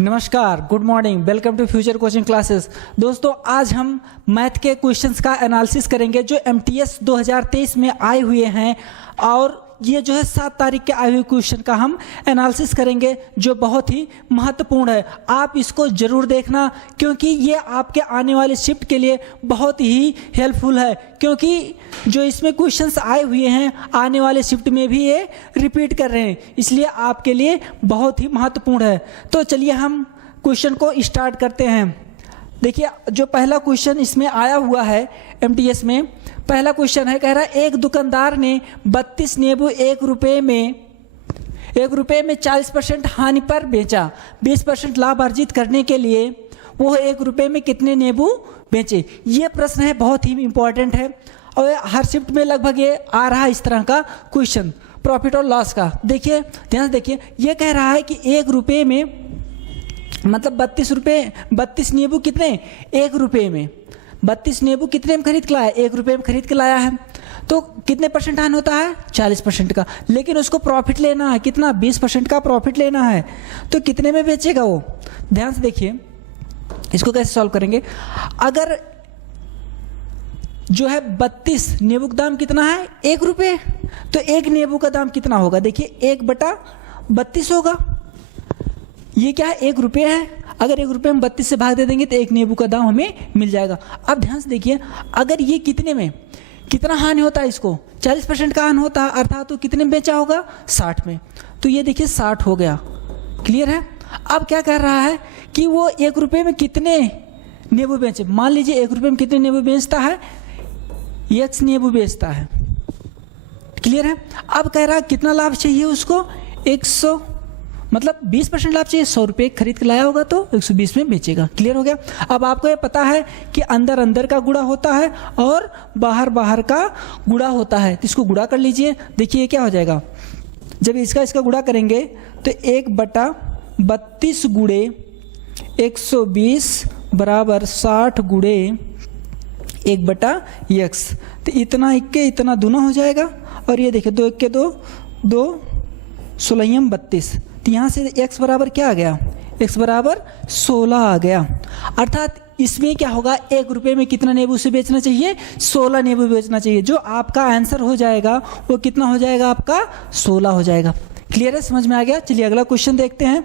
नमस्कार, good morning, welcome to future coaching classes. दोस्तों, आज हम मैथ के क्वेश्चंस का एनालिसिस करेंगे जो एमटीएस 2023 में आए हुए हैं और ये जो है 7 तारीख के आए हुए क्वेश्चन का हम एनालिसिस करेंगे जो बहुत ही महत्वपूर्ण है। आप इसको जरूर देखना क्योंकि ये आपके आने वाले शिफ्ट के लिए बहुत ही हेल्पफुल है, क्योंकि जो इसमें क्वेश्चंस आए हुए हैं आने वाले शिफ्ट में भी ये रिपीट कर रहे हैं, इसलिए आपके लिए बहुत ही महत्वपूर्ण है। तो चलिए हम क्वेश्चन को स्टार्ट करते हैं। देखिए, जो पहला क्वेश्चन इसमें आया हुआ है एमटीएस में, पहला क्वेश्चन है, कह रहा है एक दुकानदार ने 32 नींबू 1 रुपये में 40% हानि पर बेचा। 20% लाभ अर्जित करने के लिए वो 1 रुपये में कितने नींबू बेचे? ये प्रश्न है, बहुत ही इंपॉर्टेंट है और हर शिफ्ट में लगभग ये आ रहा है इस तरह का क्वेश्चन, प्रॉफिट और लॉस का। देखिए, ध्यान से देखिए, ये कह रहा है कि 1 रुपये में मतलब 32 नींबू कितने? 1 रुपये में 32 नींबू कितने में खरीद के लाया? 1 रुपये में खरीद के लाया है, तो कितने परसेंट हानि होता है? 40% का। लेकिन उसको प्रॉफिट लेना है कितना? 20% का प्रॉफिट लेना है, तो कितने में बेचेगा वो? ध्यान से देखिए, इसको कैसे सॉल्व करेंगे। अगर जो है 32 नींबू का दाम कितना है? 1 रुपये, तो 1 नींबू का दाम कितना होगा? देखिए, 1/32 होगा। ये क्या है? 1 रुपये है। अगर 1 रुपये में 32 से भाग दे देंगे तो 1 नींबू का दाम हमें मिल जाएगा। अब ध्यान से देखिए, अगर ये कितने में कितना हानि होता है? इसको 40% का हानि होता है, अर्थात तो कितने में बेचा होगा? 60 में। तो ये देखिए 60 हो गया। क्लियर है? अब क्या कर रहा है कि वो 1 रुपये में कितने नींबू बेचे? मान लीजिए 1 रुपये में कितने नींबू बेचता है? X नींबू बेचता है। क्लियर है? अब कह रहा है कितना लाभ चाहिए उसको? 100 मतलब 20% लाभ चाहिए। 100 रुपये खरीद के लाया होगा तो 120 में बेचेगा। क्लियर हो गया? अब आपको ये पता है कि अंदर अंदर का गुणा होता है और बाहर बाहर का गुणा होता है, तो इसको गुणा कर लीजिए। देखिए क्या हो जाएगा, जब इसका गुणा करेंगे तो 1/32 गुणे 120 बराबर 60 गुणे 1/x, तो इतना इक्के इतना दूना हो जाएगा। और ये देखिए 2 इक्के 2, 2 16 32, तो यहाँ से x बराबर क्या आ गया? x बराबर 16 आ गया। अर्थात इसमें क्या होगा? 1 रुपये में कितना नींबू से बेचना चाहिए? 16 नींबू बेचना चाहिए। जो आपका आंसर हो जाएगा वो कितना हो जाएगा? आपका 16 हो जाएगा। क्लियर है? समझ में आ गया? चलिए अगला क्वेश्चन देखते हैं।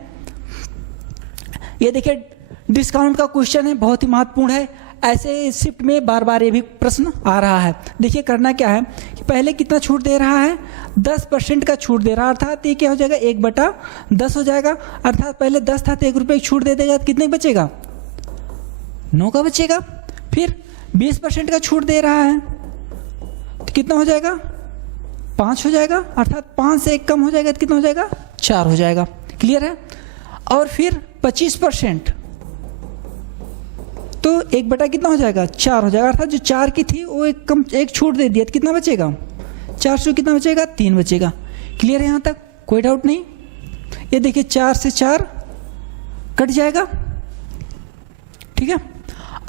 ये देखिए डिस्काउंट का क्वेश्चन है, बहुत ही महत्वपूर्ण है। ऐसे शिफ्ट में बार बार ये भी प्रश्न आ रहा है। देखिए करना क्या है कि पहले कितना छूट दे रहा है? 10% का छूट दे रहा है, अर्थात ये क्या हो जाएगा? 1/10 हो जाएगा। अर्थात पहले 10 था तो 1 रुपये की छूट दे देगा तो कितने का बचेगा? 9 का बचेगा। फिर 20% का छूट दे रहा है तो कितना हो जाएगा? 5 हो जाएगा। अर्थात 5 से 1 कम हो जाएगा तो कितना हो जाएगा? 4 हो जाएगा। क्लियर है? और फिर 25% तो 1 कितना हो जाएगा? 4 हो जाएगा। अर्थात जो 4 की थी वो एक छूट दे दिया तो कितना बचेगा? 400 कितना बचेगा? 3 बचेगा। क्लियर है? यहाँ तक कोई डाउट नहीं? ये देखिए 4 से 4 कट जाएगा। ठीक है?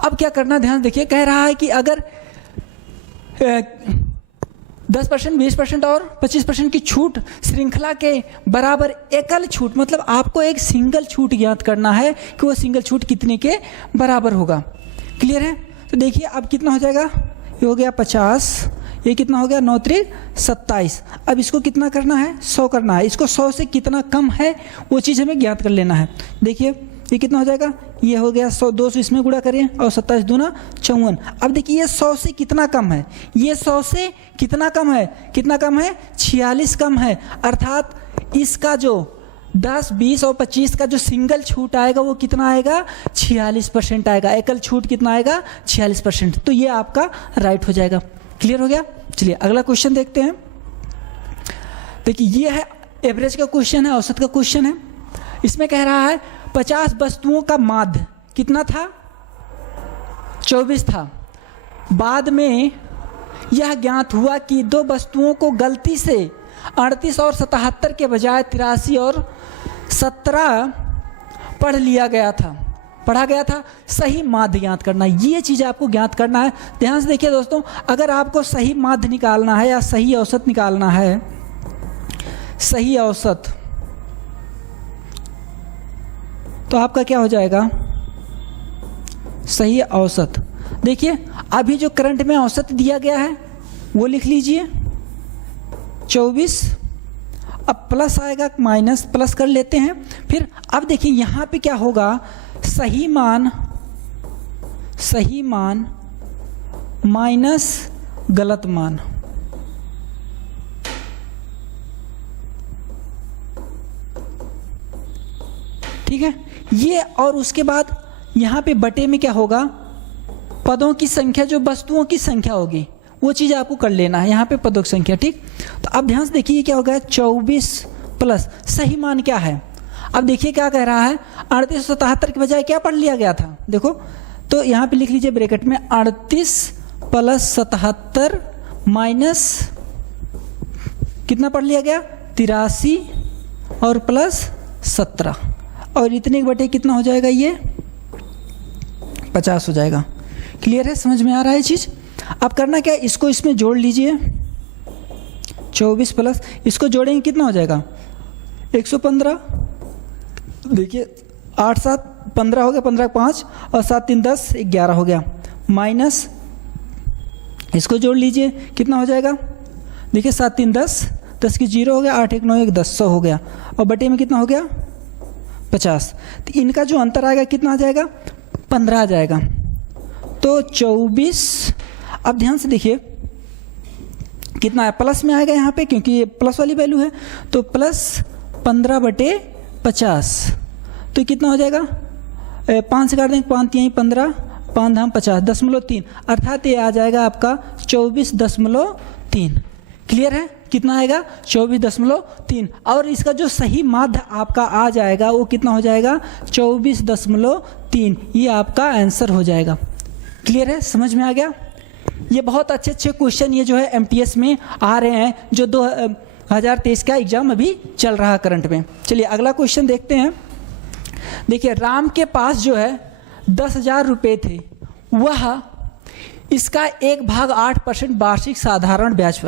अब क्या करना, ध्यान देखिए, कह रहा है कि अगर 10%, 20% और 25% की छूट श्रृंखला के बराबर एकल छूट, मतलब आपको एक सिंगल छूट ज्ञात करना है कि वो सिंगल छूट कितने के बराबर होगा। क्लियर है? तो देखिए अब कितना हो जाएगा? ये हो गया 50, ये कितना हो गया? 9 3 27। अब इसको कितना करना है? 100 करना है। इसको 100 से कितना कम है वो चीज़ हमें ज्ञात कर लेना है। देखिए ये कितना हो जाएगा? ये हो गया 100, 200 इसमें गुणा करिए और 27 दूना 54। अब देखिए ये 100 से कितना कम है? ये 100 से कितना कम है? कितना कम है? 46 कम है। अर्थात इसका जो 10, 20 और 25 का जो सिंगल छूट आएगा वो कितना आएगा? 46% आएगा। एकल छूट कितना आएगा? 46%। तो ये आपका राइट हो जाएगा। क्लियर हो गया? चलिए अगला क्वेश्चन देखते हैं। देखिए ये है एवरेज का क्वेश्चन है, औसत का क्वेश्चन है। इसमें कह रहा है 50 वस्तुओं का माध्य कितना था? 24 था। बाद में यह ज्ञात हुआ कि 2 वस्तुओं को गलती से 38 और 77 के बजाय 83 और 17 पढ़ा गया था। सही माध्य ज्ञात करना, ये चीज़ आपको ज्ञात करना है। ध्यान से देखिए दोस्तों, अगर आपको सही माध्य निकालना है या सही औसत निकालना है, सही औसत तो आपका क्या हो जाएगा, सही औसत। देखिए अभी जो करंट में औसत दिया गया है वो लिख लीजिए 24, अब प्लस आएगा माइनस, प्लस कर लेते हैं। फिर अब देखिए यहाँ पे क्या होगा, सही मान माइनस गलत मान। ठीक है ये, और उसके बाद यहाँ पे बटे में क्या होगा, पदों की संख्या जो वस्तुओं की संख्या होगी वो चीज़ आपको कर लेना है, यहाँ पे पदों की संख्या। ठीक, तो अब ध्यान से देखिए क्या होगा, 24 प्लस सही मान क्या है। अब देखिए क्या कह रहा है, 3877 के बजाय क्या पढ़ लिया गया था, देखो तो यहाँ पे लिख लीजिए ब्रैकेट में 38 प्लस 77 माइनस कितना पढ़ लिया गया, 83 और प्लस 17, और इतने के बटे कितना हो जाएगा, ये 50 हो जाएगा। क्लियर है, समझ में आ रहा है चीज़। अब करना क्या, इसको इसमें जोड़ लीजिए, 24 प्लस इसको जोड़ेंगे कितना हो जाएगा, 115। देखिए 8 7 15 हो गया, 15 5 और 7 3 10 11 हो गया, माइनस इसको जोड़ लीजिए कितना हो जाएगा, देखिए 7 3 10, 10 की 0 हो गया, 8 1 9 1 10, 100 हो गया, और बटे में कितना हो गया 50। तो इनका जो अंतर आएगा कितना आ जाएगा, 15 आ जाएगा। तो 24, अब ध्यान से देखिए कितना है, प्लस में आएगा यहाँ पे क्योंकि ये प्लस वाली वैल्यू है, तो प्लस 15/50, तो कितना हो जाएगा, 5 से काट देंगे, 5 3 15, 5 धाम 50, 10.3, अर्थात ये आ जाएगा आपका 24.3। क्लियर है, कितना आएगा 24.3, और इसका जो सही माध्य आपका आ जाएगा वो कितना हो जाएगा 24.3, ये आपका आंसर हो जाएगा। क्लियर है, समझ में आ गया। ये बहुत अच्छे अच्छे क्वेश्चन ये जो है एमटीएस में आ रहे हैं, जो 2023 का एग्जाम अभी चल रहा है करंट में। चलिए अगला क्वेश्चन देखते हैं। देखिए राम के पास जो है 10,000 रुपये थे, वह इसका 1/8% वार्षिक साधारण ब्याज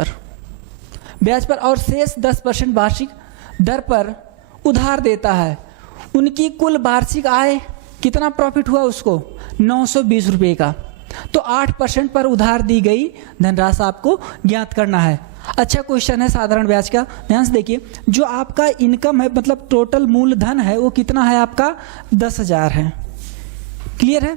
पर और शेष 10% वार्षिक दर पर उधार देता है। उनकी कुल वार्षिक आय कितना प्रॉफिट हुआ उसको, 920 रुपये का। तो 8% पर उधार दी गई धनराशि आपको ज्ञात करना है। अच्छा क्वेश्चन है साधारण ब्याज का, ध्यान से देखिए। जो आपका इनकम है मतलब टोटल मूलधन है वो कितना है आपका 10,000 है। क्लियर है,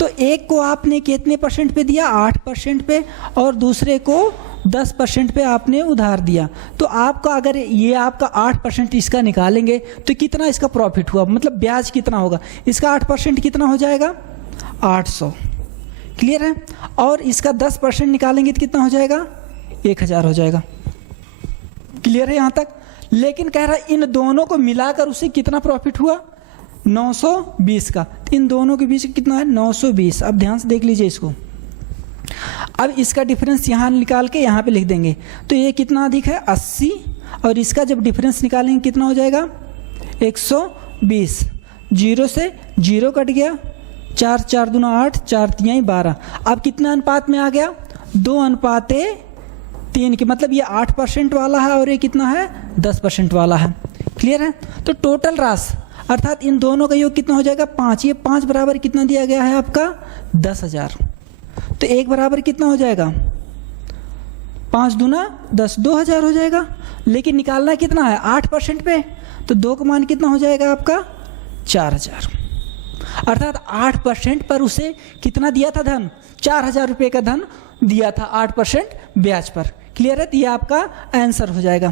तो एक को आपने कितने परसेंट पे दिया, 8% पे, और दूसरे को 10% पे आपने उधार दिया। तो आपका अगर ये आपका 8% इसका निकालेंगे तो कितना इसका प्रॉफिट हुआ, मतलब ब्याज कितना होगा, इसका 8% कितना हो जाएगा 800। क्लियर है, और इसका 10% निकालेंगे तो कितना हो जाएगा 1,000 हो जाएगा। क्लियर है यहाँ तक। लेकिन कह रहा है इन दोनों को मिलाकर उसे कितना प्रॉफिट हुआ 920 का। इन दोनों के बीच कितना है 920। अब ध्यान से देख लीजिए इसको। अब इसका डिफरेंस यहाँ निकाल के यहाँ पे लिख देंगे तो ये कितना अधिक है 80, और इसका जब डिफरेंस निकालेंगे कितना हो जाएगा 120। 0 से 0 कट गया, 4 4 दूना 8, 4 3 12। अब कितना अनुपात में आ गया 2:3 के, मतलब ये 8% वाला है और ये कितना है 10% वाला है। क्लियर है, तो टोटल राशि अर्थात इन दोनों का योग कितना हो जाएगा 5। ये 5 बराबर कितना दिया गया है आपका 10,000, तो 1 बराबर कितना हो जाएगा 5 दूना 10, 2,000 हो जाएगा। लेकिन निकालना कितना है 8% पे, तो 2 का मान कितना हो जाएगा आपका 4,000। अर्थात 8% पर उसे कितना दिया था धन, 4,000 रुपये का धन दिया था 8% ब्याज पर। क्लियर है, तो ये आपका आंसर हो जाएगा।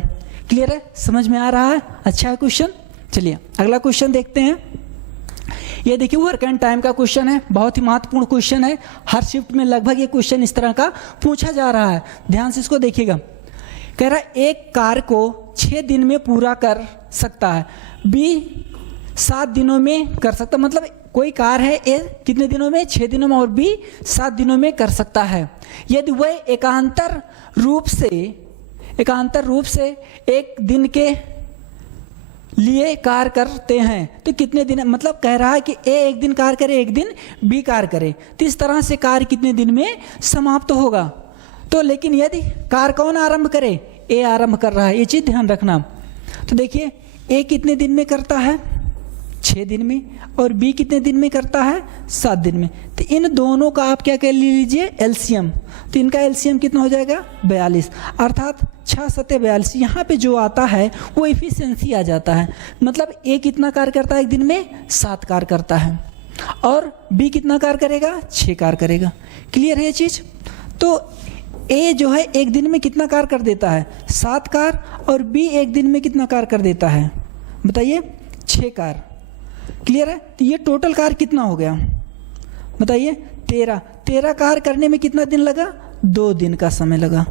क्लियर है, समझ में आ रहा है, अच्छा है क्वेश्चन। चलिए अगला क्वेश्चन देखते हैं। ये देखिए वर्क एंड टाइम का क्वेश्चन है, बहुत ही महत्वपूर्ण क्वेश्चन है। हर शिफ्ट में लगभग ये क्वेश्चन इस तरह का पूछा जा रहा है, ध्यान से इसको देखिएगा। कह रहा है एक कार्य को 6 दिन में पूरा कर सकता है, बी 7 दिनों में कर सकता, मतलब कोई कार्य है ए कितने दिनों में 6 दिनों में और बी 7 दिनों में कर सकता है। यदि वह एकांतर रूप से एक दिन के लिए कार्य करते हैं तो कितने दिन, मतलब कह रहा है कि ए एक दिन कार्य करे, एक दिन बी कार्य करे, तो इस तरह से कार्य कितने दिन में समाप्त होगा। तो लेकिन यदि कार्य कौन आरंभ करे, ए आरंभ कर रहा है, ये चीज ध्यान रखना। तो देखिए ए कितने दिन में करता है 6 दिन में, और बी कितने दिन में करता है? 7 दिन में। तो इन दोनों का आप क्या कर लीजिए? एलसीएम। तो इनका एलसीएम कितना हो जाएगा? 42, अर्थात 6 सत्ते 42। यहाँ पे जो आता है वो एफिशिएंसी आ जाता है, मतलब ए कितना कार्य करता है एक दिन में? 7 कार्य करता है, और बी कितना कार्य करेगा? 6 कार्य करेगा। क्लियर है ये चीज़? तो ए जो है एक दिन में कितना कार्य कर देता है? 7 कार्य, और बी एक दिन में कितना कार्य कर देता है? बताइए, 6 कार्य। क्लियर है? तो ये टोटल कार्य कितना हो गया? बताइए, 13 कार्य करने में कितना दिन लगा? 2 दिन का समय लगा।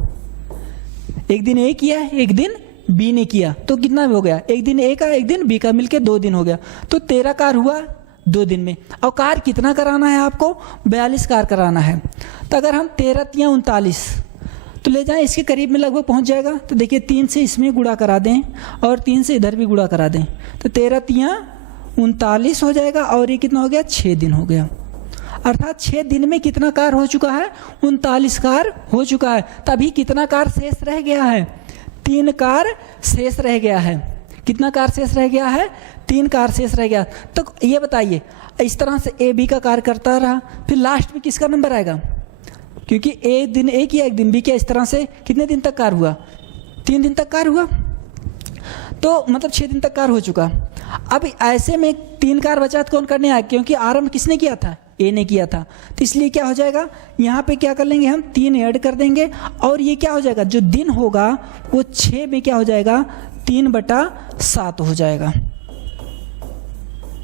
एक दिन ए किया, एक दिन बी ने किया, तो कितना हो गया? एक दिन ए का, एक दिन बी का, मिलके 2 दिन हो गया। तो 13 कार्य हुआ 2 दिन में। और कार्य कितना कराना है आपको? 42 कार्य कराना है। तो अगर हम 13 तियां 39 तो ले जाएं, इसके करीब में लगभग पहुंच जाएगा। तो देखिए 3 से इसमें गुणा करा दें और 3 से इधर भी गुणा करा दें, तो 13 तियां 39 हो जाएगा, और ये कितना हो गया? 6 दिन हो गया। अर्थात 6 दिन में कितना कार्य हो चुका है? 39 कार्य हो चुका है। तभी कितना कार्य शेष रह गया है? 3 कार्य शेष रह गया है। कितना कार्य शेष रह गया है? 3 कार्य शेष रह गया। तो ये बताइए, इस तरह से ए बी का कार्य करता रहा, फिर लास्ट में किसका नंबर आएगा? क्योंकि एक दिन ए किया, एक दिन बी किया, इस तरह से कितने दिन तक कार्य हुआ? 3 दिन तक कार्य हुआ, तो मतलब 6 दिन तक कार्य हो चुका। अब ऐसे में 3 कार्य बचा तो कौन करने आया? क्योंकि आरंभ किसने किया था? ए ने किया था। तो इसलिए क्या हो जाएगा? यहाँ पे क्या कर लेंगे हम? 3 ऐड कर देंगे, और ये क्या हो जाएगा? जो दिन होगा वो 6 में क्या हो जाएगा? 3/7 हो जाएगा।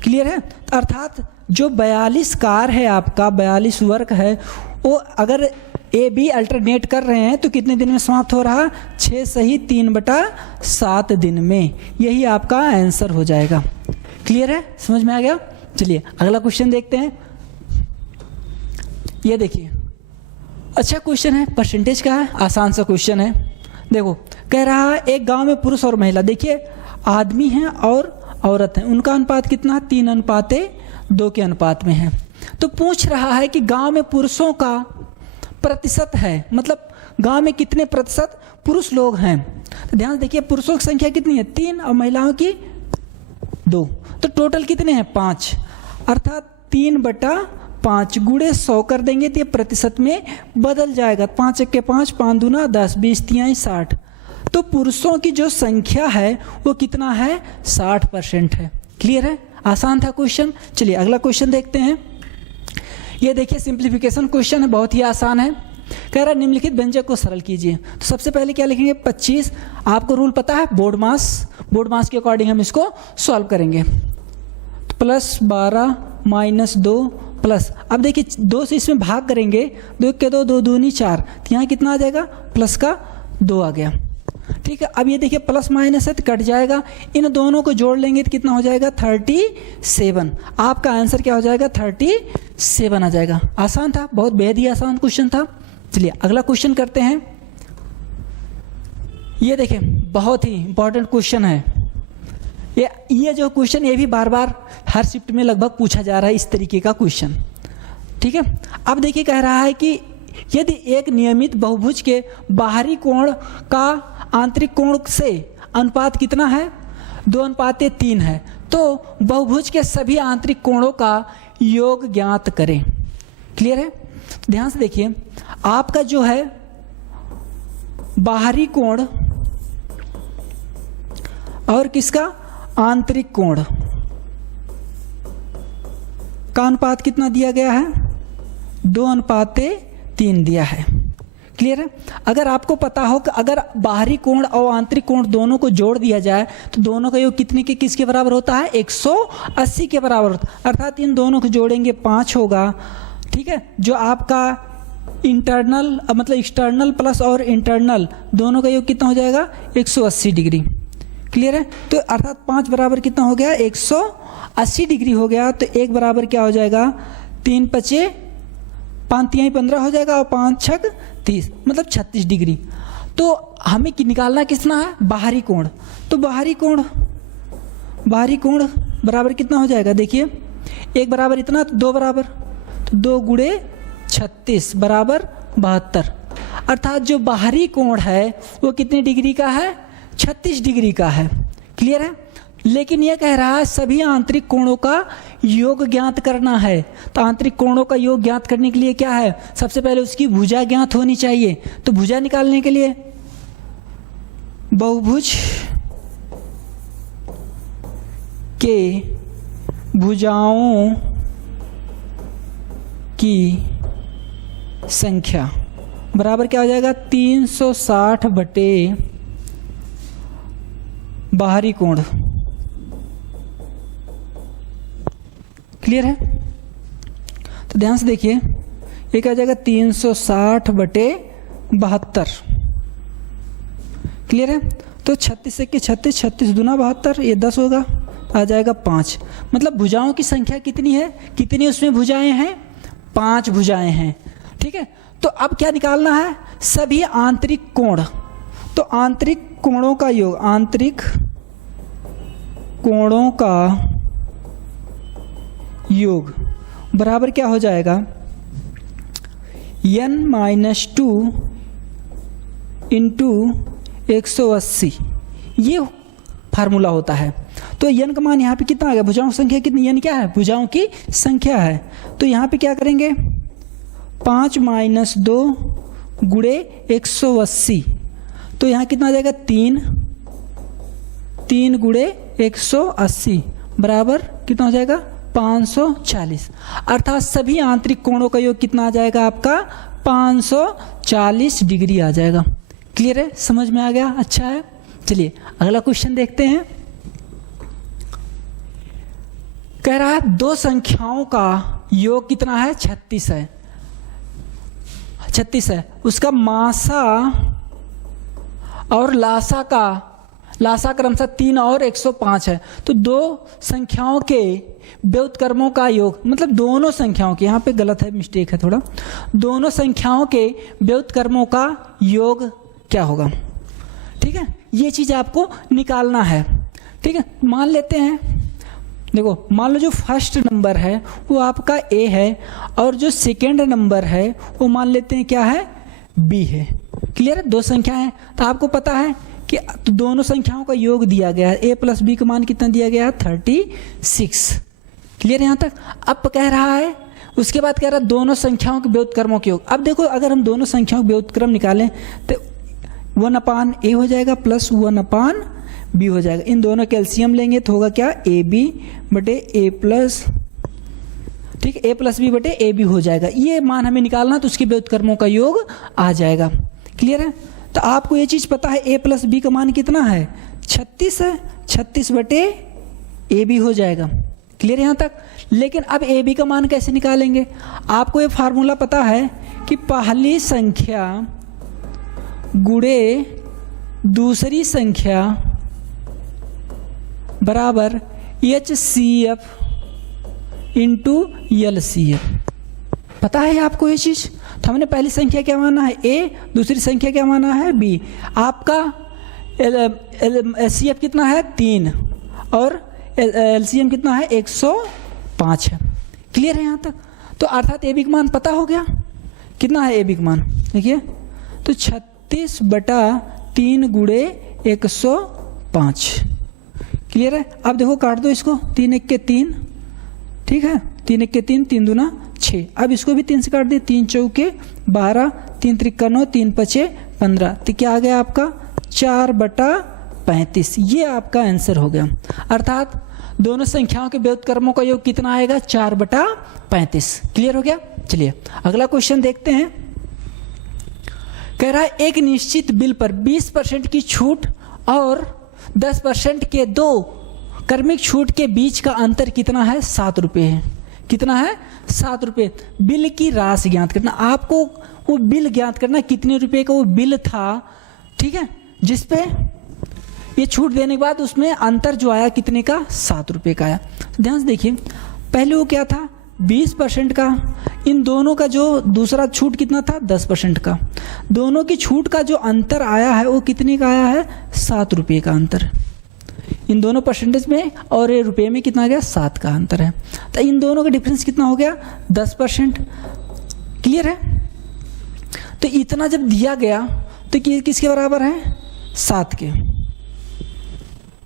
क्लियर है? तो अर्थात जो 42 कार्य है आपका, 42 वर्क है, वो अगर ए बी अल्टरनेट कर रहे हैं तो कितने दिन में समाप्त हो रहा? 6 सही 3/7 दिन में। यही आपका आंसर हो जाएगा। क्लियर है? समझ में आ गया? चलिए अगला क्वेश्चन देखते हैं। ये देखिए, अच्छा क्वेश्चन है, परसेंटेज का है, आसान सा क्वेश्चन है। देखो, कह रहा है एक गांव में पुरुष और महिला, देखिए आदमी हैं और औरत हैं, उनका अनुपात कितना? 3:2 के अनुपात में है। तो पूछ रहा है कि गांव में पुरुषों का प्रतिशत है, मतलब गांव में कितने प्रतिशत पुरुष लोग हैं। तो ध्यान से देखिए, पुरुषों की संख्या कितनी है? 3, और महिलाओं की 2। तो टोटल कितने हैं? 5, अर्थात 3/5 गुणे 100 कर देंगे तो ये प्रतिशत में बदल जाएगा। 5 × 5, 5 दूना 10, 20 तिहाई 60। तो पुरुषों की जो संख्या है वो कितना है? 60% है। क्लियर है? आसान था क्वेश्चन। चलिए अगला क्वेश्चन देखते हैं। ये देखिए सिंप्लीफिकेशन क्वेश्चन है, बहुत ही आसान है। कह रहा है निम्नलिखित व्यंजक को सरल कीजिए। तो सबसे पहले क्या लिखेंगे? 25। आपको रूल पता है, बोर्ड मास के अकॉर्डिंग हम इसको सॉल्व करेंगे। तो +12 - 2 प्लस, अब देखिए 2 से इसमें भाग करेंगे, 2 के 2, 2 दूनी 4, तो यहाँ कितना आ जाएगा? प्लस का 2 आ गया। ठीक है, अब ये देखिए प्लस माइनस है तो कट जाएगा, इन दोनों को जोड़ लेंगे तो कितना हो जाएगा? 37। आपका आंसर क्या हो जाएगा? 37 आ जाएगा। आसान था, बहुत बेहद ही आसान क्वेश्चन था। चलिए अगला क्वेश्चन करते हैं। ये देखिए बहुत ही इंपॉर्टेंट क्वेश्चन है। ये जो क्वेश्चन ये भी बार बार हर शिफ्ट में लगभग पूछा जा रहा है, इस तरीके का क्वेश्चन। ठीक है, अब देखिए कह रहा है कि यदि एक नियमित बहुभुज के बाहरी कोण का आंतरिक कोण से अनुपात कितना है? 2:3 है, तो बहुभुज के सभी आंतरिक कोणों का योग ज्ञात करें। क्लियर है? ध्यान से देखिए, आपका जो है बाहरी कोण और किसका आंतरिक कोण का अनुपात कितना दिया गया है? 2:3 दिया है। क्लियर है? अगर आपको पता हो कि अगर बाहरी कोण और आंतरिक कोण दोनों को जोड़ दिया जाए तो दोनों का योग कितने के किसके बराबर होता है? 180 के बराबर होता है। अर्थात इन दोनों को जोड़ेंगे 5 होगा। ठीक है, जो आपका इंटरनल मतलब एक्सटर्नल प्लस और इंटरनल दोनों का योग कितना हो जाएगा? 180 डिग्री। क्लियर है? तो अर्थात 5 बराबर कितना हो गया? 180 डिग्री हो गया। तो 1 बराबर क्या हो जाएगा? 3 × 5 5 × 15 हो जाएगा और 5 × 6 30, मतलब 36 डिग्री। तो हमें निकालना कितना है? बाहरी कोण। तो बाहरी कोण बराबर कितना हो जाएगा? देखिए 1 बराबर इतना, तो 2 बराबर, तो 2 × 36 बराबर 72। अर्थात जो बाहरी कोण है वो कितने डिग्री का है? 36 डिग्री का है। क्लियर है? लेकिन यह कह रहा है सभी आंतरिक कोणों का योग ज्ञात करना है। तो आंतरिक कोणों का योग ज्ञात करने के लिए क्या है, सबसे पहले उसकी भुजा ज्ञात होनी चाहिए। तो भुजा निकालने के लिए बहुभुज के भुजाओं की संख्या बराबर क्या हो जाएगा, 360 बटे बाहरी कोण। क्लियर है? तो ध्यान से देखिए, ये क्या हो जाएगा 360 बटे 72। क्लियर है? तो 36 से 36, 36 दूना 72, ये 10 होगा, आ जाएगा 5। मतलब भुजाओं की संख्या कितनी है, कितनी उसमें भुजाएं हैं, 5 भुजाएं हैं। ठीक है? तो अब क्या निकालना है, सभी आंतरिक कोण। तो आंतरिक कोणों का योग, आंतरिक कोणों का योग बराबर क्या हो जाएगा, n-2 इंटू 180। ये फार्मूला होता है। तो n का मान यहाँ पे कितना आ गया, भुजाओं की संख्या कितनी, n क्या है, भुजाओं की संख्या है। तो यहाँ पे क्या करेंगे, 5 - 2 गुणे 180। तो यहाँ कितना आ जाएगा, 3 गुणे 180 बराबर कितना हो जाएगा, 540। अर्थात सभी आंतरिक कोणों का योग कितना आ जाएगा आपका, 540 डिग्री आ जाएगा। क्लियर है? समझ में आ गया? अच्छा है। चलिए अगला क्वेश्चन देखते हैं। कह रहा है दो संख्याओं का योग कितना है, 36 है। 36 है, उसका मासा और लासा क्रमशः 3 और 105 है। तो दो संख्याओं के व्युत्क्रमों का योग, मतलब दोनों संख्याओं के, यहाँ पे गलत है, मिस्टेक है थोड़ा, दोनों संख्याओं के व्युत्क्रमों का योग क्या होगा। ठीक है? ये चीज आपको निकालना है। ठीक है? मान लेते हैं, देखो मान लो जो फर्स्ट नंबर है वो आपका a है और जो सेकेंड नंबर है वो मान लेते हैं क्या है, b है। क्लियर है? दो संख्या है, तो आपको पता है कि तो दोनों संख्याओं का योग दिया गया है, a + b का मान कितना दिया गया है, 36। क्लियर है यहाँ तक? अब कह रहा है, उसके बाद कह रहा है दोनों संख्याओं के व्युत्क्रमों के योग। अब देखो अगर हम दोनों संख्याओं के व्युत्क्रम निकालें तो 1/a हो जाएगा प्लस 1/b हो जाएगा। इन दोनों कैल्शियम लेंगे तो होगा क्या, ab बटे a प्लस, ठीक, a + b बटे ab हो जाएगा। ये मान हमें निकालना, तो उसके व्युत्क्रमों का योग आ जाएगा। क्लियर है? तो आपको ये चीज पता है a + b का मान कितना है, 36 है, 36 बटे ab हो जाएगा। क्लियर यहाँ तक? लेकिन अब ab का मान कैसे निकालेंगे, आपको ये फार्मूला पता है कि पहली संख्या गुणे दूसरी संख्या बराबर HCF इंटू LCF। पता है आपको ये चीज? तो हमने पहली संख्या क्या माना है, a, दूसरी संख्या क्या माना है, b। आपका HCF कितना है, 3, और LCM कितना है, 105 है। क्लियर है यहाँ तक? तो अर्थात ab का मान पता हो गया, कितना है ab का मान, देखिए तो 36/3 गुणे 105। क्लियर है? अब देखो काट दो इसको, 3 × 1 = 3, ठीक है, 3 × 1 = 3, 3 दूना 6। अब इसको भी 3 से काट दिए, 3 × 4 = 12, 3 × 3 = 9, 3 × 5 = 15। तो क्या आ गया आपका, 4/35। ये आपका आंसर हो गया। अर्थात दोनों संख्याओं के व्युत्क्रमों का योग कितना आएगा, 4/35। क्लियर हो गया? चलिए अगला क्वेश्चन देखते हैं। कह रहा है एक निश्चित बिल पर 20% की छूट और 10% के दो क्रमिक छूट के बीच का अंतर कितना है, 7 रुपये है। कितना है, 7 रुपये। बिल की राशि ज्ञात करना, आपको वो बिल ज्ञात करना, कितने रुपए का वो बिल था, ठीक है, जिसपे ये छूट देने के बाद उसमें अंतर जो आया कितने का, 7 रुपये का आया। तो ध्यान से देखिए, पहले वो क्या था, 20% का, इन दोनों का जो दूसरा छूट कितना था, 10% का। दोनों की छूट का जो अंतर आया है वो कितने का आया है, 7 रुपये का अंतर इन दोनों परसेंटेज में, और ये रुपये में कितना आ गया, 7 का अंतर है। तो इन दोनों का डिफरेंस कितना हो गया, 10%। क्लियर है? तो इतना जब दिया गया तो किसके बराबर है, 7 के।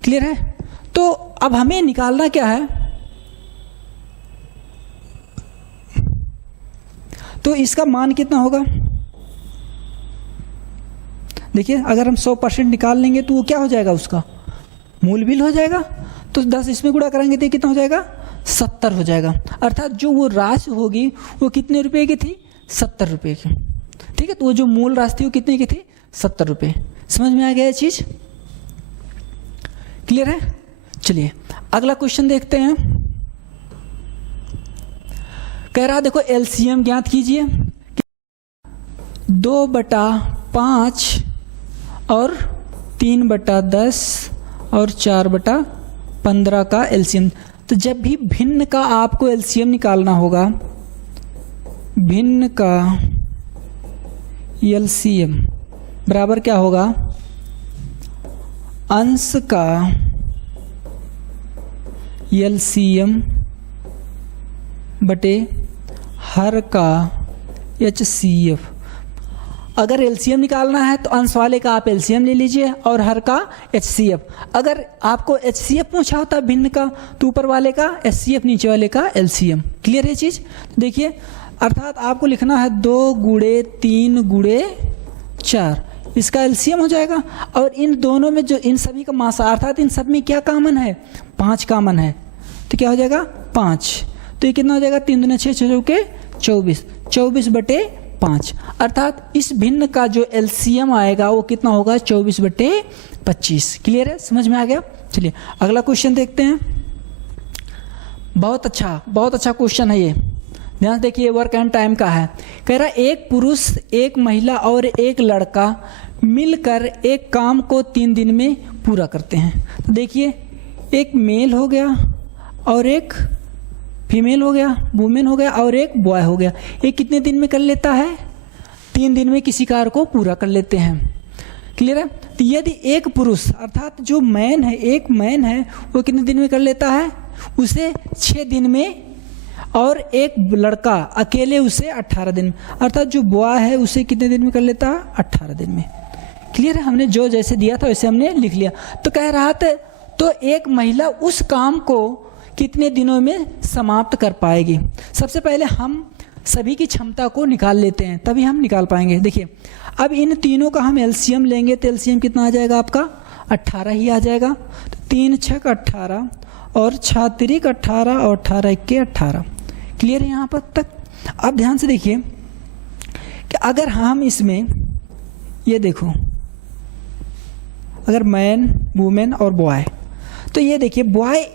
क्लियर है? तो अब हमें निकालना क्या है, तो इसका मान कितना होगा, देखिए अगर हम 100% निकाल लेंगे तो वो क्या हो जाएगा, उसका मूल बिल हो जाएगा। तो 10 इसमें गुणा करेंगे तो कितना हो जाएगा, 70 हो जाएगा। अर्थात जो वो राशि होगी वो कितने रुपए की थी, 70 रुपये की। ठीक है, तो वो जो मूल राशि थी वो कितने की थी, 70 रुपये। समझ में आ गया ये चीज, क्लियर है। चलिए अगला क्वेश्चन देखते हैं। कह रहा देखो एलसीएम ज्ञात कीजिए, 2/5 और 3/10 और 4/15 का एलसीएम। तो जब भी भिन्न का आपको एलसीएम निकालना होगा, भिन्न का एलसीएम बराबर क्या होगा, अंश का एलसीएम बटे हर का एचसीएफ। अगर एलसीएम निकालना है तो अंश वाले का आप एलसीएम ले लीजिए और हर का एचसीएफ। अगर आपको एचसीएफ पूछा होता भिन्न का तो ऊपर वाले का एचसीएफ, नीचे वाले का एलसीएम। क्लियर है चीज। देखिए अर्थात आपको लिखना है 2 गुणे 3 गुणे 4, इसका एलसीएम हो जाएगा। और इन दोनों में जो इन सभी का मासा, अर्थात इन सब में क्या कॉमन है, 5 कॉमन है, तो क्या हो जाएगा 5। तो ये कितना हो जाएगा, 3 दूने 6, 6 के 24, 24/5। अर्थात इस भिन्न का जो एलसीएम आएगा वो कितना होगा, 24/25। क्लियर है, समझ में आ गया। चलिए अगला क्वेश्चन देखते हैं। बहुत अच्छा क्वेश्चन है ये, ध्यान से देखिए, वर्क एंड टाइम का है। कह रहा एक पुरुष, एक महिला और एक लड़का मिलकर एक काम को 3 दिन में पूरा करते हैं। तो देखिए एक मेल हो गया और एक फीमेल हो गया, वुमेन हो गया और एक बॉय हो गया। ये कितने दिन में कर लेता है, 3 दिन में किसी कार्य को पूरा कर लेते हैं। क्लियर है। तो यदि एक पुरुष अर्थात जो मैन है, एक मैन है, वो कितने दिन में कर लेता है, उसे 6 दिन में, और एक लड़का अकेले उसे 18 दिन में, अर्थात जो बॉय है उसे कितने दिन में कर लेता है, 18 दिन में। क्लियर है, हमने जो जैसे दिया था वैसे हमने लिख लिया। तो कह रहा था तो एक महिला उस काम को कितने दिनों में समाप्त कर पाएगी। सबसे पहले हम सभी की क्षमता को निकाल लेते हैं, तभी हम निकाल पाएंगे। देखिए अब इन तीनों का हम एलसीएम लेंगे तो एलसीएम कितना आ जाएगा आपका, 18 ही आ जाएगा। तो 3 6 18 और 6 3 18 और 18 1 18। क्लियर है यहाँ पर तक। अब ध्यान से देखिए कि अगर हम इसमें ये देखो, अगर मैन, वुमेन और बॉय, तो ये देखिए बॉय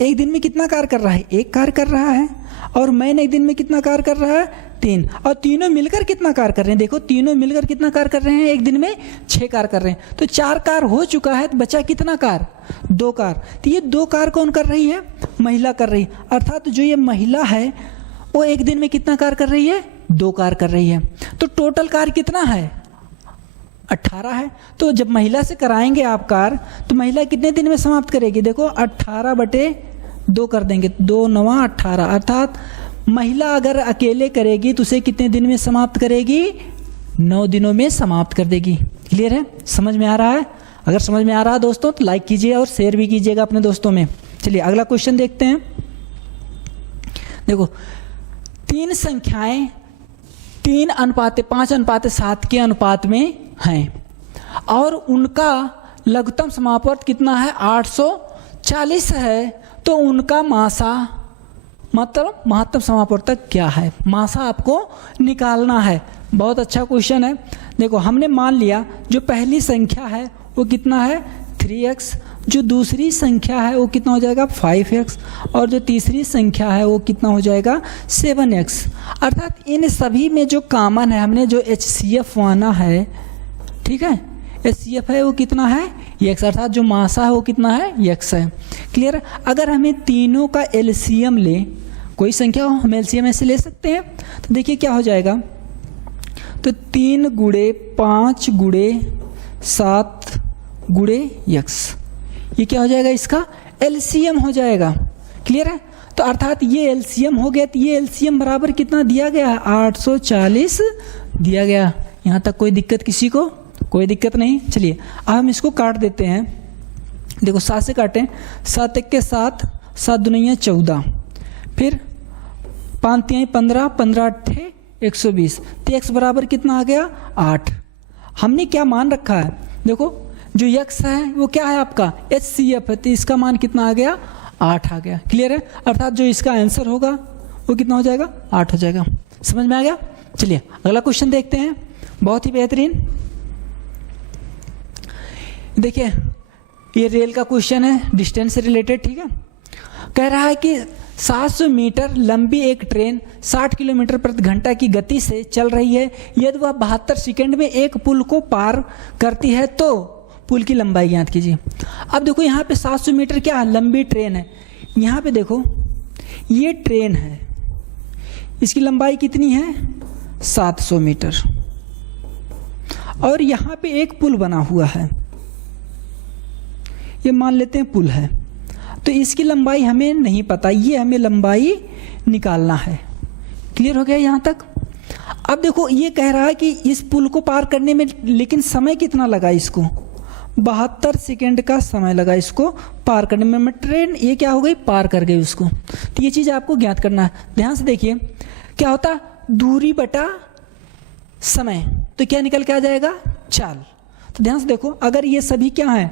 एक दिन में कितना कार्य कर रहा है, 1 कार्य कर रहा है, और मैन एक दिन में कितना कार्य कर रहा है, 3, और तीनों मिलकर कितना कार्य कर रहे हैं, देखो तीनों मिलकर कितना कार्य कर रहे हैं, एक दिन में 6 कार्य कर रहे हैं। तो 4 कार्य हो चुका है, तो बचा कितना कार्य, 2 कार्य। तो ये 2 कार्य कौन कर रही है, महिला कर रही है। अर्थात जो ये महिला है वो एक दिन में कितना कार्य कर रही है, 2 कार्य कर रही है। तो टोटल कार्य कितना है, 18 है। तो जब महिला से कराएंगे आप कार्य तो महिला कितने दिन में समाप्त करेगी, देखो 18/2 कर देंगे, 2 9 18। अर्थात महिला अगर अकेले करेगी तो उसे कितने दिन में समाप्त करेगी, 9 दिनों में समाप्त कर देगी। क्लियर है, समझ में आ रहा है। अगर समझ में आ रहा है दोस्तों तो लाइक कीजिए और शेयर भी कीजिएगा अपने दोस्तों में। चलिए अगला क्वेश्चन देखते हैं। देखो 3 संख्याएं 3:5:7 के अनुपात में हैं और उनका लघुत्तम समापवर्त कितना है, 840 है। तो उनका मासा मतलब महत्तम समापवर्तक क्या है, मासा आपको निकालना है। बहुत अच्छा क्वेश्चन है। देखो हमने मान लिया जो पहली संख्या है वो कितना है, 3x, जो दूसरी संख्या है वो कितना हो जाएगा, 5x, और जो तीसरी संख्या है वो कितना हो जाएगा, 7x। अर्थात इन सभी में जो कॉमन है, हमने जो HCF माना है, ठीक है, HCF है वो कितना है, x, अर्थात जो मासा है वो कितना है, x है। क्लियर है। अगर हमें तीनों का LCM ले, कोई संख्या हो हम LCM ऐसे ले सकते हैं। तो देखिए क्या हो जाएगा, तो 3 गुणे 5 गुणे 7 गुणे x, ये क्या हो जाएगा, इसका LCM हो जाएगा। क्लियर है। तो अर्थात ये LCM हो गया। तो ये LCM बराबर कितना दिया गया, 840 दिया गया। यहाँ तक कोई दिक्कत किसी को, कोई दिक्कत नहीं। चलिए अब हम इसको काट देते हैं। देखो 7 से काटें, 7 एक के 7, 7 दुनिया 14, फिर 5 तिहाई 15, 15 अट्ठे 120, तो x बराबर कितना आ गया 8। हमने क्या मान रखा है, देखो जो x है वो क्या है आपका HCF है, तो इसका मान कितना आ गया 8 आ गया। क्लियर है, अर्थात जो इसका आंसर होगा वो कितना हो जाएगा 8 हो जाएगा। समझ में आ गया। चलिए अगला क्वेश्चन देखते हैं, बहुत ही बेहतरीन। देखिए ये रेल का क्वेश्चन है, डिस्टेंस से रिलेटेड। ठीक है, कह रहा है कि 700 मीटर लंबी एक ट्रेन 60 किलोमीटर प्रति घंटा की गति से चल रही है। यदि वह 72 सेकंड में एक पुल को पार करती है तो पुल की लंबाई ज्ञात कीजिए। अब देखो यहाँ पे 700 मीटर क्या है, लंबी ट्रेन है। यहाँ पे देखो ये ट्रेन है, इसकी लंबाई कितनी है 700 मीटर, और यहाँ पे एक पुल बना हुआ है, ये मान लेते हैं पुल है, तो इसकी लंबाई हमें नहीं पता, ये हमें लंबाई निकालना है। क्लियर हो गया यहाँ तक। अब देखो ये कह रहा है कि इस पुल को पार करने में लेकिन समय कितना लगा, इसको 72 सेकेंड का समय लगा इसको पार करने में। ट्रेन ये क्या हो गई पार कर गई उसको, तो ये चीज़ आपको ज्ञात करना है। ध्यान से देखिए क्या होता, दूरी बटा समय, तो क्या निकल के आ जाएगा चाल। तो ध्यान से देखो, अगर ये सभी क्या है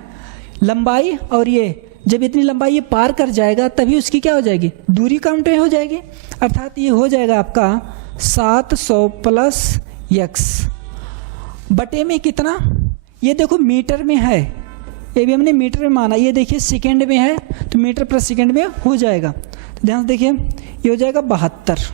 लंबाई, और ये जब इतनी लंबाई ये पार कर जाएगा तभी उसकी क्या हो जाएगी दूरी काउंट में हो जाएगी, अर्थात ये हो जाएगा आपका 700 प्लस x बटे में कितना, ये देखो मीटर में है, ये भी हमने मीटर में माना, ये देखिए सेकेंड में है तो मीटर प्रति सेकेंड में हो जाएगा। तो ध्यान से देखिए ये हो जाएगा 72,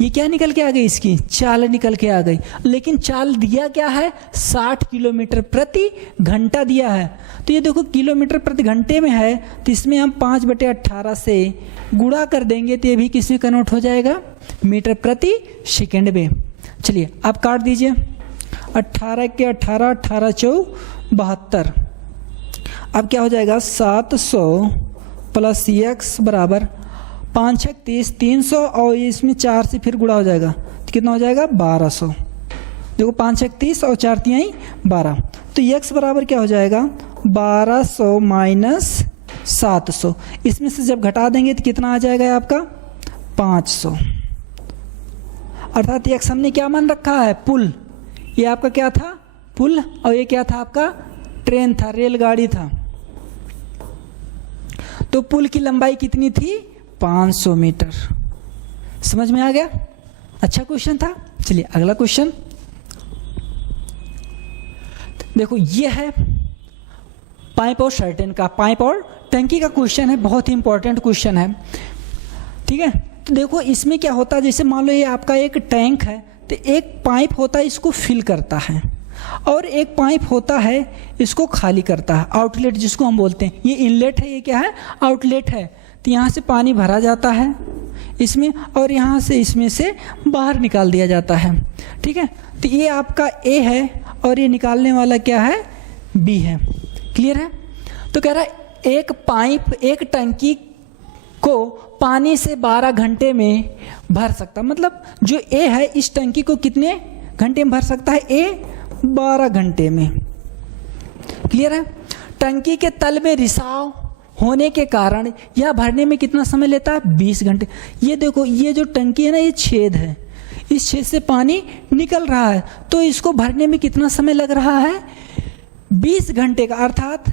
ये क्या निकल के आ गई इसकी चाल निकल के आ गई, लेकिन चाल दिया क्या है 60 किलोमीटर प्रति घंटा दिया है। तो ये देखो किलोमीटर प्रति घंटे में है, तो इसमें हम 5/18 से गुणा कर देंगे तो ये भी किस में कन्वर्ट हो जाएगा मीटर प्रति सेकेंड में। चलिए आप काट दीजिए, 18 के 18, 18 चौ 72, अब क्या हो जाएगा 700 प्लस x बराबर 5 6 30, 300, और इसमें 4 से फिर गुणा हो जाएगा तो कितना हो जाएगा 1200। देखो 5 6 30 और 4 तिहाई 12, तो x बराबर क्या हो जाएगा 1200 माइनस 700, इसमें से जब घटा देंगे तो कितना आ जाएगा आपका 500, अर्थात x हमने क्या मान रखा है पुल, ये आपका क्या था पुल, और ये क्या था आपका ट्रेन था, रेलगाड़ी था। तो पुल की लंबाई कितनी थी 500 मीटर। समझ में आ गया, अच्छा क्वेश्चन था। चलिए अगला क्वेश्चन देखो, ये है पाइप और सर्टेन का, पाइप और टंकी का क्वेश्चन है, बहुत ही इंपॉर्टेंट क्वेश्चन है। ठीक है, तो देखो इसमें क्या होता है, जैसे मान लो ये आपका एक टैंक है, तो एक पाइप होता है इसको फिल करता है, और एक पाइप होता है इसको खाली करता है, आउटलेट जिसको हम बोलते हैं। ये इनलेट है, ये क्या है आउटलेट है, तो यहाँ से पानी भरा जाता है इसमें, और यहाँ से इसमें से बाहर निकाल दिया जाता है। ठीक है, तो ये आपका A है और ये निकालने वाला क्या है B है। क्लियर है, तो कह रहा है एक पाइप एक टंकी को पानी से 12 घंटे में भर सकता, मतलब जो A है इस टंकी को कितने घंटे में भर सकता है A 12 घंटे में। क्लियर है, टंकी के तल में रिसाव होने के कारण यह भरने में कितना समय लेता है 20 घंटे। ये देखो ये जो टंकी है ना, ये छेद है, इस छेद से पानी निकल रहा है, तो इसको भरने में कितना समय लग रहा है 20 घंटे का, अर्थात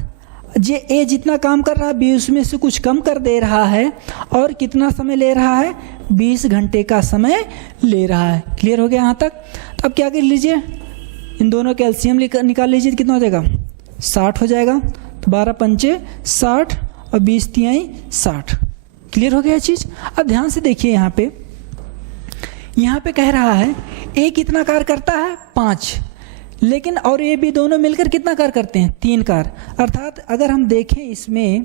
जे ए जितना काम कर रहा है बी उसमें से कुछ कम कर दे रहा है, और कितना समय ले रहा है 20 घंटे का समय ले रहा है। क्लियर हो गया यहाँ तक। तो अब क्या कर लीजिए, इन दोनों का एलसीएम निकाल लीजिए, कितना हो जाएगा 60 हो जाएगा, तो 12 पंचे 60 और 20 तिहाई 60। क्लियर हो गया चीज़। अब ध्यान से देखिए यहाँ पे कह रहा है ए कितना कार्य करता है 5, लेकिन और ए बी दोनों मिलकर कितना कार्य करते हैं 3 कार्य, अर्थात अगर हम देखें इसमें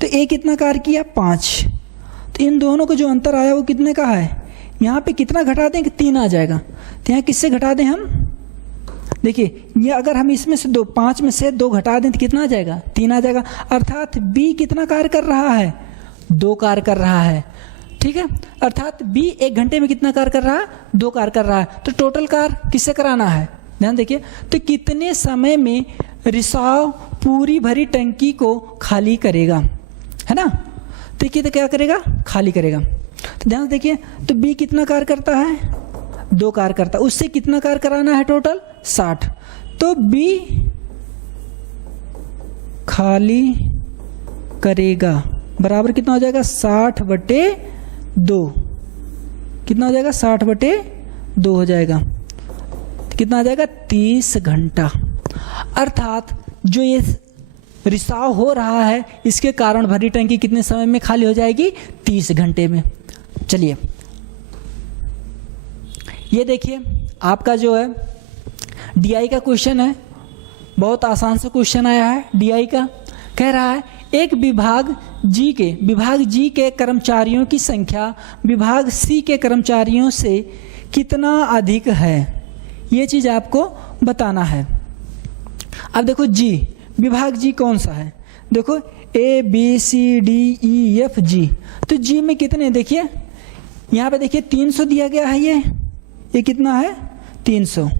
तो ए कितना कार्य किया 5, तो इन दोनों को जो अंतर आया वो कितने का है, यहाँ पे कितना घटा दें कि 3 आ जाएगा, तो यहाँ किससे घटा दें हम, देखिए ये अगर हम इसमें से 5 में से 2 घटा दें तो कितना आ जाएगा 3 आ जाएगा, अर्थात बी कितना कार्य कर रहा है 2 कार्य कर रहा है। ठीक है, अर्थात बी 1 घंटे में कितना कार्य कर रहा है 2 कार्य कर रहा है, तो टोटल कार्य किससे कराना है, ध्यान देखिए, तो कितने समय में रिसाव पूरी भरी टंकी को खाली करेगा, है ना। देखिए तो क्या करेगा, खाली करेगा। तो ध्यान से देखिए, तो बी कितना कार्य करता है, 2 कार्य करता है। उससे कितना कार्य कराना है, टोटल 60। तो बी खाली करेगा बराबर कितना हो जाएगा, 60/2। कितना हो जाएगा, 60/2 हो जाएगा। कितना आ जाएगा, 30 घंटा। अर्थात जो ये रिसाव हो रहा है इसके कारण भरी टंकी कितने समय में खाली हो जाएगी, 30 घंटे में। चलिए ये देखिए आपका जो है डीआई का क्वेश्चन है, बहुत आसान से क्वेश्चन आया है डीआई का। कह रहा है एक विभाग जी के कर्मचारियों की संख्या विभाग सी के कर्मचारियों से कितना अधिक है, ये चीज आपको बताना है। अब देखो जी, विभाग जी कौन सा है, देखो ABCDEFG। तो जी में कितने, देखिए यहाँ पे देखिए 300 दिया गया है, ये कितना है, 300।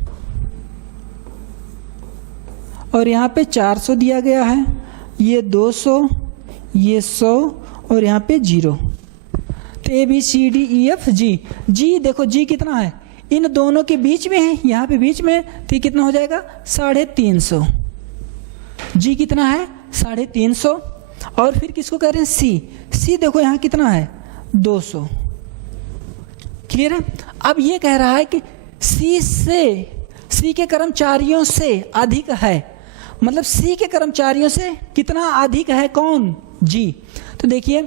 और यहाँ पे 400 दिया गया है, ये 200, ये 100 और यहाँ पे 0। तो ABCDEFG, जी देखो जी कितना है, इन दोनों के बीच में है, यहाँ पे बीच में। तो ये कितना हो जाएगा, 350। जी कितना है, 350। और फिर किसको कह रहे हैं, सी देखो यहाँ कितना है, 200। क्लियर है। अब ये कह रहा है कि सी के कर्मचारियों से अधिक है, मतलब सी के कर्मचारियों से कितना अधिक है, कौन, जी। तो देखिए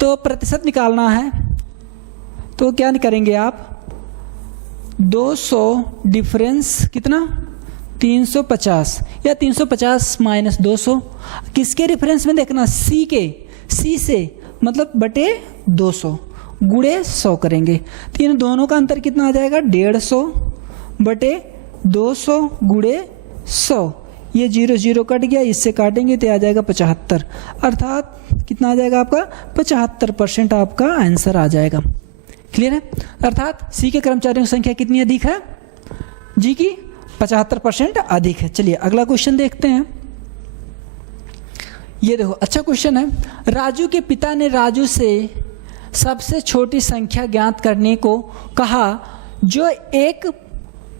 तो प्रतिशत निकालना है, तो क्या करेंगे आप, 200 डिफरेंस कितना, 350 या 350 माइनस 200। किसके रेफरेंस में देखना, सी से मतलब बटे 200 गुणे 100 करेंगे। तो इन दोनों का अंतर कितना आ जाएगा, 150 बटे 200 गुणे 100। ये 0 कट गया, इससे काटेंगे तो आ जाएगा 75। अर्थात कितना आ जाएगा आपका, 75% आपका आंसर आ जाएगा। क्लियर है। अर्थात सी के कर्मचारियों की संख्या कितनी अधिक है, जी की 75% अधिक है। चलिए अगला क्वेश्चन देखते हैं। ये देखो अच्छा क्वेश्चन है। राजू के पिता ने राजू से सबसे छोटी संख्या ज्ञात करने को कहा जो एक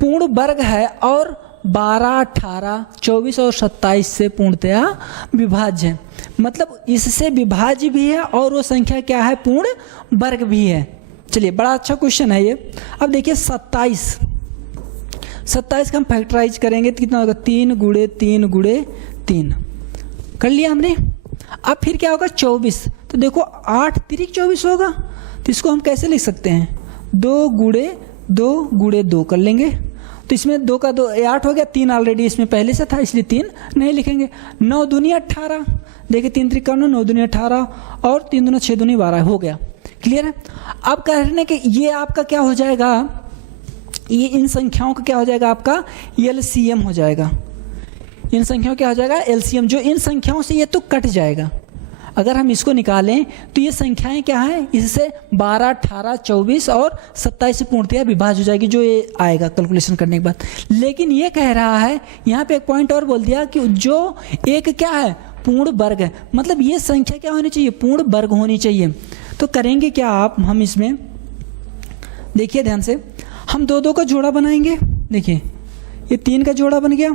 पूर्ण वर्ग है और 12, 18, 24 और 27 से पूर्णतया विभाज्य है। मतलब इससे विभाज्य भी है और वो संख्या क्या है, पूर्ण वर्ग भी है। चलिए बड़ा अच्छा क्वेश्चन है ये। अब देखिए 27 का हम फैक्टराइज करेंगे तो कितना होगा, 3 गुणे 3 गुणे 3 कर लिया हमने। अब फिर क्या होगा 24, तो देखो 8 3 24 होगा, तो इसको हम कैसे लिख सकते हैं, 2 गुणे 2 गुणे 2 कर लेंगे। तो इसमें 2 का 2 8 हो गया, 3 ऑलरेडी इसमें पहले से था इसलिए 3 नहीं लिखेंगे। 9 दूनी 18, देखिए 3 3 9 9 दूनी 18 और 3 दूनी 6 दूनी 12 हो गया। क्लियर है। अब कह रहे हैं कि ये आपका क्या हो जाएगा, ये इन संख्याओं का क्या हो जाएगा, आपका एलसीएम हो जाएगा। इन संख्याओं क्या हो जाएगा, एलसीएम। जो इन संख्याओं से ये तो कट जाएगा, अगर हम इसको निकालें तो ये संख्याएं क्या हैं, इससे 12, 18, 24 और 27 से पूर्णतया विभाज्य हो जाएगी, जो ये आएगा कैलकुलेशन करने के बाद। लेकिन ये कह रहा है यहाँ पे एक पॉइंट और बोल दिया कि जो एक क्या है, पूर्ण वर्ग है। मतलब ये संख्या क्या होनी चाहिए, पूर्ण वर्ग होनी चाहिए। तो करेंगे क्या आप, हम इसमें देखिए ध्यान से, हम 2 2 का जोड़ा बनाएंगे। देखिए ये 3 का जोड़ा बन गया,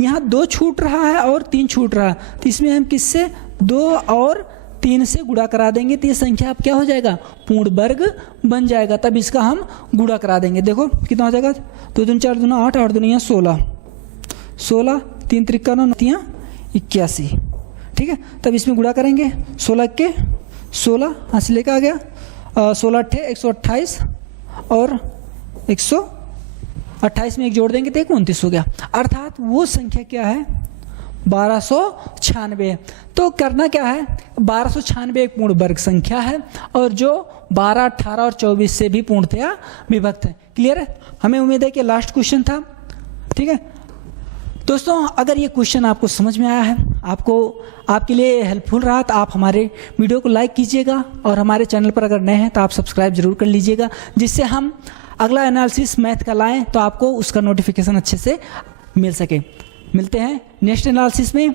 यहाँ 2 छूट रहा है और 3 छूट रहा है, तो इसमें हम किससे 2 और 3 से गुणा करा देंगे, तो ये संख्या आप क्या हो जाएगा, पूर्ण वर्ग बन जाएगा। तब इसका हम गुणा करा देंगे। देखो कितना हो जाएगा, 2 दूनी 4 दूना 8 8 दूनी 16 16 3 त्रिका 9 81। ठीक है, तब इसमें गुणा करेंगे, 16 के 16 हाँ से लेकर आ गया, 16 अट्ठे 128 और 128 में एक जोड़ देंगे तो 29 हो गया। अर्थात वो संख्या क्या है, 1296 है। तो करना क्या है, 1296 एक पूर्ण वर्ग संख्या है और जो 12, 18 और 24 से भी पूर्णतया विभक्त है। क्लियर है। हमें उम्मीद है कि लास्ट क्वेश्चन था। ठीक है दोस्तों, अगर ये क्वेश्चन आपको समझ में आया है, आपके लिए हेल्पफुल रहा, तो आप हमारे वीडियो को लाइक कीजिएगा और हमारे चैनल पर अगर नए हैं तो आप सब्सक्राइब जरूर कर लीजिएगा, जिससे हम अगला एनालिसिस मैथ का लाएं तो आपको उसका नोटिफिकेशन अच्छे से मिल सके। मिलते हैं नेक्स्ट एनालिसिस में।